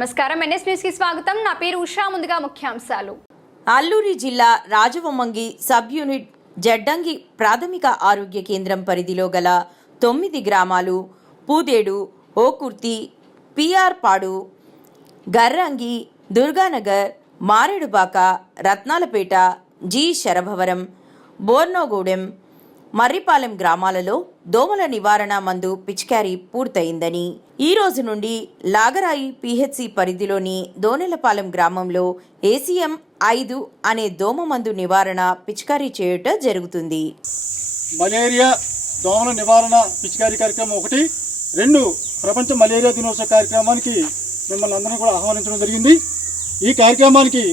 నమస్కారం. ఎన్ఎస్ న్యూస్కి స్వాగతం. నా పేరు ఉషా. ముందుగా ముఖ్యాంశాలు. అల్లూరి జిల్లా రాజవొమ్మంగి సబ్ యూనిట్ జడ్డంగి ప్రాథమిక ఆరోగ్య కేంద్రం పరిధిలో గల తొమ్మిది గ్రామాలు పూదేడు ఓకుర్తి పిఆర్పాడు గర్రంగి దుర్గానగర్ మారేడుబాక రత్నాలపేట జి శరభవరం బోర్నోగూడెం మర్రిపాలెం గ్రామాలలో దోమల నివారణ మందు పిచికారీ పూర్తయిందని. ఈ రోజు నుండి లాగరాయి పిహెచ్సి పరిధిలోని దోనెలపాలెం గ్రామంలో ఏసీఎం ఐదు అనే దోమ మందు నివారణ పిచికారీ చేయుట జరుగుతుంది. మలేరియా దోమల నివారణ పిచికారీ కార్యక్రమం ఒకటి రెండు ప్రపంచ మలేరియా దినోత్సవ కార్యక్రమానికి మిమ్మల్ని అందరం కూడా ఆహ్వానించడం జరిగింది. ఈ కార్యక్రమానికి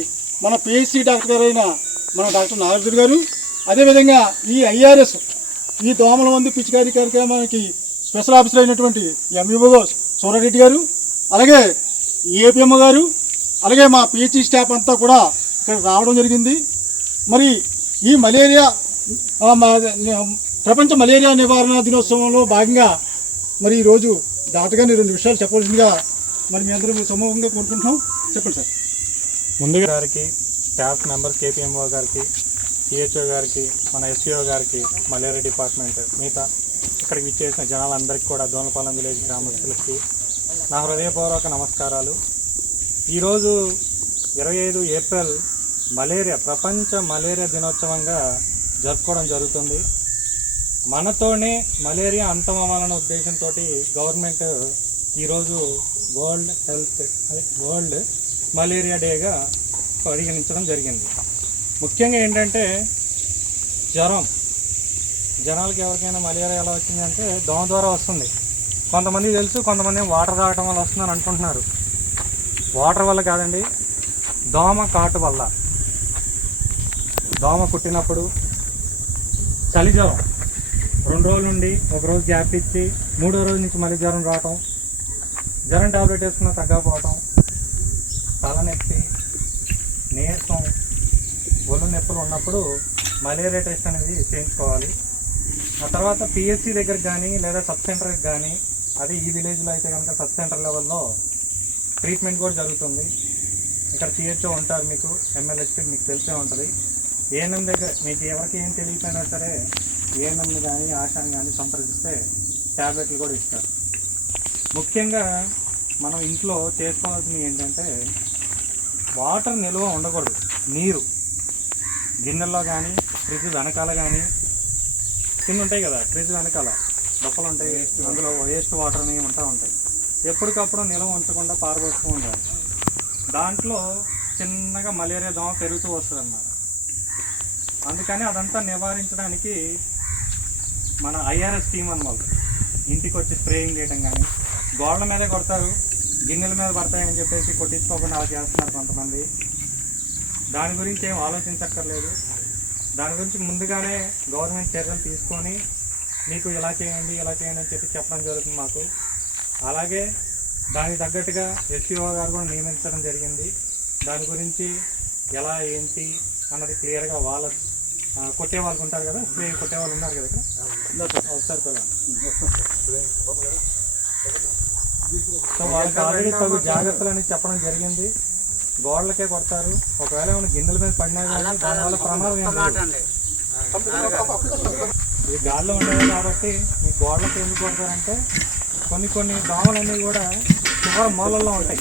మన పిహెచ్సి డాక్టర్ గారైన మన డాక్టర్ నాగార్జున గారు అదేవిధంగా ఈ ఐఆర్ఎస్ ఈ దోమల మందు పిచికారీ కార్యక్రమానికి స్పెషల్ ఆఫీసర్ అయినటువంటి ఎంఈఓ సూరారెడ్డి గారు అలాగే ఏపీఎం గారు అలాగే మా పిహెచ్ఈ స్టాఫ్ అంతా కూడా ఇక్కడ రావడం జరిగింది. మరి ఈ మలేరియా ప్రపంచ మలేరియా నివారణ దినోత్సవంలో భాగంగా మరి ఈరోజు డాక్టర్ రెండు విషయాలు చెప్పవలసిందిగా మరి మీ అందరూ సమూహంగా కోరుకుంటున్నాం. చెప్పండి సార్. ముందుగా గారికి స్టాఫ్ మెంబర్స్ కేపీఎంఓ గారికి సిహెచ్ఓ గారికి మన ఎస్సీఓ గారికి మలేరియా డిపార్ట్మెంట్ మిగతా ఇక్కడికి విచ్చేసిన జనాలందరికీ కూడా దోనపాలెం విలేజ్ గ్రామస్తులకి నా హృదయపూర్వక నమస్కారాలు. ఈరోజు ఇరవై ఐదు ఏప్రిల్ మలేరియా ప్రపంచ మలేరియా దినోత్సవంగా జరుపుకోవడం జరుగుతుంది. మనతోనే మలేరియా అంతమవ్వాలన్న ఉద్దేశంతో గవర్నమెంట్ ఈరోజు వరల్డ్ హెల్త్ వరల్డ్ మలేరియా డేగా పరిగణించడం జరిగింది. ముఖ్యంగా ఏంటంటే జ్వరం. జనాలకి ఎవరికైనా మలేరియా ఎలా వచ్చిందంటే దోమ ద్వారా వస్తుంది. కొంతమంది తెలుసు కొంతమంది వాటర్ తాగటం వల్ల వస్తుందని అనుకుంటున్నారు వాటర్ వల్ల కాదండి దోమ కాటు వల్ల. దోమ కుట్టినప్పుడు చలి జ్వరం. రెండు రోజుల నుండి ఒక రోజు గ్యాప్ ఇచ్చి మూడో రోజు నుంచి మళ్ళీ జ్వరం రావటం జ్వరం టాబ్లెట్ వేసుకున్న తగ్గకపోవటం తలనొప్పి నీరసం ఒళ్ళు నొప్పులు ఉన్నప్పుడు మలేరియా టెస్ట్ అనేది చేయించుకోవాలి. ఆ తర్వాత పిఎస్సి దగ్గర కానీ లేదా సబ్ సెంటర్కి కానీ అదే ఈ విలేజ్లో అయితే కనుక సబ్ సెంటర్ లెవెల్లో ట్రీట్మెంట్ కూడా జరుగుతుంది. ఇక్కడ సిహెచ్ఓ ఉంటారు మీకు ఎమ్మెల్యేస్పీ మీకు తెలిసే ఉంటుంది. ఏఎన్ఎం దగ్గర మీకు ఎవరికి ఏం తెలియకపోయినా సరే ఏఎన్ఎంని కానీ ఆశాని కానీ సంప్రదిస్తే ట్యాబ్లెట్లు కూడా ఇస్తారు. ముఖ్యంగా మనం ఇంట్లో చేసుకోవాల్సినవి ఏంటంటే వాటర్ నిల్వ ఉండకూడదు నీరు. గిన్నెల్లో కానీ ఫ్రిడ్జ్ వెనకాల కానీ కింద ఉంటాయి కదా ఫ్రిడ్జ్ వెనకాల డొప్పలు ఉంటాయి అందులో వేస్ట్ వాటర్ అనేవి ఉంటా ఉంటాయి. ఎప్పటికప్పుడు నిల్వ ఉంచకుండా పారబోస్తూ ఉండాలి. దాంట్లో చిన్నగా మలేరియా దోమ పెరుగుతూ వస్తుంది అన్నమాట అందుకని అదంతా నివారించడానికి మన ఐఆర్ఎస్ టీమ్ అన్నమాట. ఇంటికి వచ్చి స్ప్రేయింగ్ చేయడం కానీ గోడల మీద కొడతారు గిన్నెల మీద పడతాయని చెప్పేసి కొట్టించుకోకుండా అలా చేస్తున్నారు కొంతమంది. దాని గురించి ఏం ఆలోచించక్కర్లేదు. దాని గురించి ముందుగానే గవర్నమెంట్ చర్యలు తీసుకొని మీకు ఇలా చేయండి ఇలా చేయండి అని చెప్పి చెప్పడం జరుగుతుంది మాకు. అలాగే దానికి తగ్గట్టుగా ఎస్సీఓ గారు కూడా నియమించడం జరిగింది. దాని గురించి ఎలా ఏంటి అన్నది క్లియర్గా వాళ్ళ కొట్టే వాళ్ళు ఉంటారు కదా స్ప్రే కొట్టే వాళ్ళు ఉన్నారు కదా ఒకసారి. సో వాళ్ళకి ఆల్రెడీ తగు జాగ్రత్తలు అనేది చెప్పడం జరిగింది. గోడలకే కొడతారు. ఒకవేళ ఏమైనా గిన్నెల మీద పడినా కానీ దానివల్ల ప్రమాదం ఏం ఇది గాల్లో ఉండేది కాబట్టి మీ గోడలకు ఎందుకు కొడతారంటే కొన్ని కొన్ని దోమలు అనేవి కూడా చివరి మూలల్లో ఉంటాయి.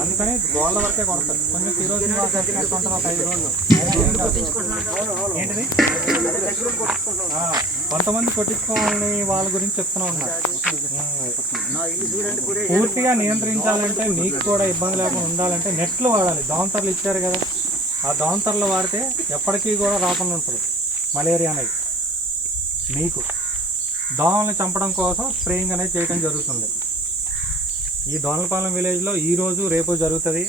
అందుకని గోళ్ళ వరకే కొడతారు. కొంచెం కిరోసిన్ కట్టినట్టు ఉంటుంది ఒక ఐదు రోజులు. ఏంటిది? కొంతమంది కొట్టించుకోవాలని వాళ్ళ గురించి చెప్తున్నా ఉన్నారు. పూర్తిగా నియంత్రించాలంటే నీకు కూడా ఇబ్బంది లేకుండా ఉండాలంటే నెట్లు వాడాలి. దాంతర్లు ఇచ్చారు కదా. ఆ దాంతర్లు వాడితే ఎప్పటికీ కూడా రాకుండా ఉంటుంది. మలేరియా అనేది. మీకు. దోమల్ని చంపడం కోసం స్ప్రేయింగ్ అనేది చేయడం జరుగుతుంది. ఈ దోనలపాలెం విలేజ్లో ఈ రోజు రేపు జరుగుతుంది.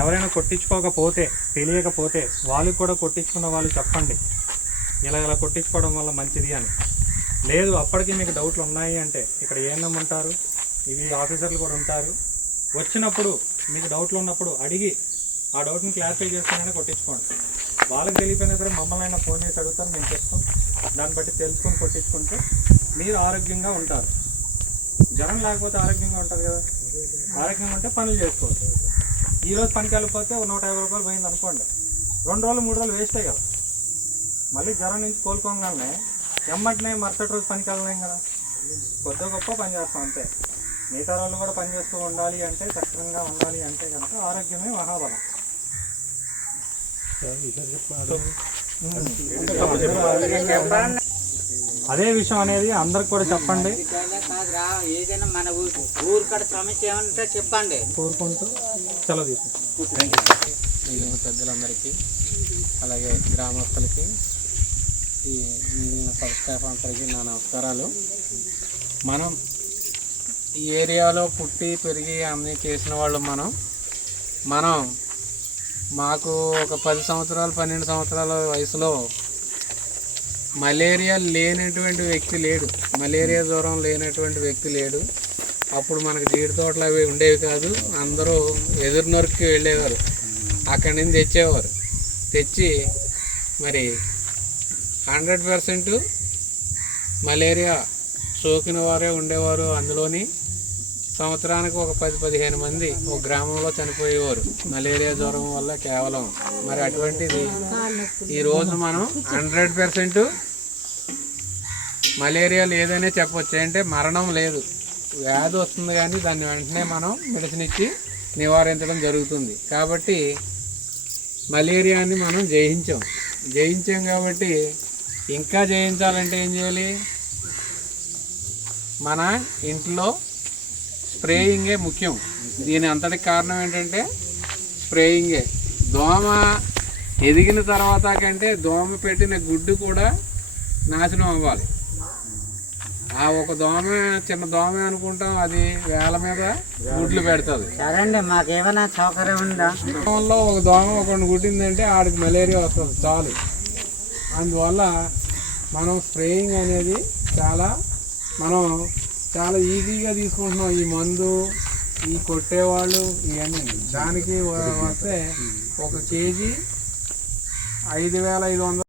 ఎవరైనా కొట్టించుకోకపోతే తెలియకపోతే వాళ్ళకి కూడా కొట్టించుకున్న వాళ్ళు చెప్పండి. ఇలా ఇలా కొట్టించుకోవడం వల్ల మంచిది అని. లేదు అప్పటికి మీకు డౌట్లు ఉన్నాయి అంటే ఇక్కడ ఏఎన్ఎం ఉంటారు ఇవి ఆఫీసర్లు కూడా ఉంటారు. వచ్చినప్పుడు మీకు డౌట్లు ఉన్నప్పుడు అడిగి ఆ డౌట్ని క్లారిఫై చేసుకుని కొట్టించుకోండి. వాళ్ళకి తెలియపోయినా సరే మమ్మల్ని అయినా ఫోన్ చేసి అడుగుతారు మేము చెప్తాం. దాన్ని బట్టి తెలుసుకొని కొట్టించుకుంటే మీరు ఆరోగ్యంగా ఉంటారు. జ్వరం లేకపోతే ఆరోగ్యంగా ఉంటుంది కదా. ఆరోగ్యంగా ఉంటే పనులు చేసుకోవచ్చు. ఈ రోజు పనికి వెళ్ళిపోతే ఒక నూట యాభై రూపాయలు పోయింది అనుకోండి. రెండు రోజులు మూడు రోజులు వేస్టే కదా. మళ్ళీ జ్వరం నుంచి కోలుకోగానే ఎమ్మటినే మరుసటి రోజు పనికి వెళ్ళలేం కదా. కొద్ది గొప్ప పని చేస్తాం అంతే. మిగతా రోజులు కూడా పని చేస్తూ ఉండాలి అంటే సక్రమంగా ఉండాలి అంటే కనుక ఆరోగ్యమే మహాబలం. అదే విషయం అనేది అందరికి కూడా చెప్పండి. ఏదైనా మన ఊరు ఊరు కాడ సమస్య ఏమైనా ఉంటే చెప్పండి. కోరుకుంటూ సెలవు తీసుకుంటాం మిగిలిన పెద్దలందరికీ అలాగే గ్రామస్తులకి ఈ మిగిలిన సబ్ స్టాఫ్ అందరికీ నా నమస్కారాలు. మనం ఈ ఏరియాలో పుట్టి పెరిగి అన్నీ చేసిన వాళ్ళు మనం. మనం మాకు ఒక పది సంవత్సరాలు పన్నెండు సంవత్సరాల వయసులో మలేరియా లేనటువంటి వ్యక్తి లేడు. మలేరియా జ్వరం లేనటువంటి వ్యక్తి లేడు. అప్పుడు మనకు జీడి తోటలు అవి ఉండేవి కాదు. అందరూ ఎదురు నొరికి వెళ్ళేవారు. అక్కడి నుంచి తెచ్చేవారు. తెచ్చి మరి హండ్రెడ్ పర్సెంట్ మలేరియా సోకిన వారే ఉండేవారు అందులోని. సంవత్సరానికి ఒక పది పదిహేను మంది ఒక గ్రామంలో చనిపోయేవారు. మలేరియా జ్వరం వల్ల కేవలం మరి అటువంటిది. ఈరోజు మనం హండ్రెడ్ పర్సెంట్ మలేరియా లేదనే చెప్పొచ్చు. అంటే మరణం లేదు. వ్యాధి వస్తుంది కానీ దాన్ని వెంటనే మనం మెడిసిన్ ఇచ్చి నివారించడం జరుగుతుంది. కాబట్టి మలేరియాని మనం జయించాం. జయించాం కాబట్టి ఇంకా జయించాలంటే ఏం చేయాలి? మన ఇంట్లో స్ప్రేయింగే ముఖ్యం. దీని అంతటి కారణం ఏంటంటే స్ప్రేయింగే. దోమ ఎదిగిన తర్వాత కంటే దోమ పెట్టిన గుడ్డు కూడా నాశనం అవ్వాలి. ఆ ఒక దోమ చిన్న దోమ అనుకుంటాం అది వేల మీద గుడ్లు పెడుతుంది. సరే మాకేమైనా సౌకర్యం ఉందా? దోమల్లో ఒక దోమ ఒకటి గుట్టిందంటే ఆడికి మలేరియా వస్తుంది చాలు. అందువల్ల మనం స్ప్రేయింగ్ అనేది చాలా మనం చాలా ఈజీగా తీసుకుంటున్నాం. ఈ మందు ఈ కొట్టేవాళ్ళు ఇవన్నీ. దానికి వస్తే ఒక కేజీ ఐదు వేల ఐదు వందలు